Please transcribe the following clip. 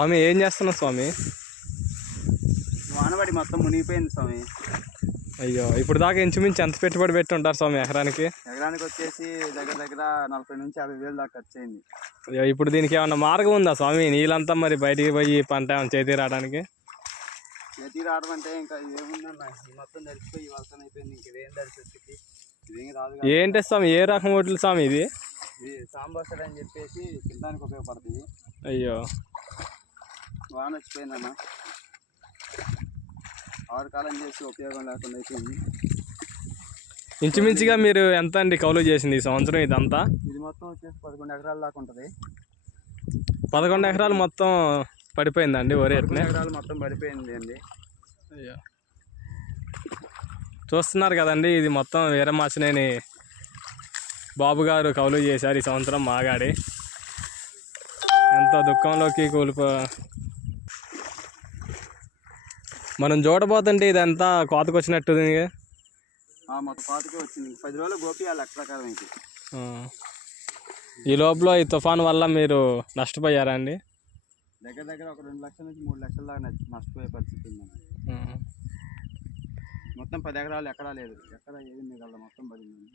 స్వామి ఏం చేస్తున్నావు స్వామి? వానబడి మొత్తం మునిగిపోయింది స్వామి. అయ్యో, ఇప్పుడు దాకా ఇంచుమించు ఎంత పెట్టుబడి పెట్టి ఉంటారు స్వామి ఎకరానికి? ఎకరానికి వచ్చేసి దగ్గర దగ్గర 40 నుంచి 50 వేలు దాకా ఖర్చు అయింది. అయ్యో, ఇప్పుడు దీనికి ఏమన్నా మార్గం ఉందా స్వామి? నీళ్ళంతా మరి బయటికి పోయి పంట ఏమైనా చేతికి రావడానికి? చేతికి రావడం అంటే ఇంకా ఏముందన్న, ఈ మొత్తం తడిచిపోయి వర్షం అయిపోయింది. ఇంక ఇదేం తడిచి ఇదేం రాదు. ఏంటి స్వామి, ఏ రకం ఒడ్లు స్వామి ఇది? ఇది సాంబాసర్ అని చెప్పేసి తినడానికి ఉపయోగపడుతుంది. అయ్యో, వాన వచ్చిపోయిందన్న, ఆరు కాలం చేసి ఉపయోగం లేకుండా అయిపోయింది. ఇంచుమించుగా మీరు ఎంత అండి కౌలు చేసింది ఈ సంవత్సరం ఇదంతా? ఇది మొత్తం వచ్చేసి 11 ఎకరాల దాకా ఉంటుంది. 11 ఎకరాలు మొత్తం పడిపోయిందండి వరి? 11 ఎకరాలు మొత్తం పడిపోయింది అండి. అయ్యో, చూస్తున్నారు కదండి, ఇది మొత్తం వీరమాచినేని బాబు గారు కౌలు చేశారు ఈ సంవత్సరం మాగాడి. ఎంతో దుఃఖంలోకి మనం చూడబోతుంటే ఇదంతా కోతకు వచ్చినట్టు మొత్తం కోతకే వచ్చింది. 10 రోజులు గోపియాలి లెక్క ప్రకారం. అయితే ఈ లోపల ఈ తుఫాన్ వల్ల మీరు నష్టపోయారా అండి? దగ్గర దగ్గర ఒక 2 లక్షల నుంచి 3 లక్షల దాకా నష్టపోయే పరిస్థితి ఉంది. మొత్తం 10 ఎకరాలు ఎక్కడా లేదు, ఎక్కడ ఏది మిగల మొత్తం పడిందండి.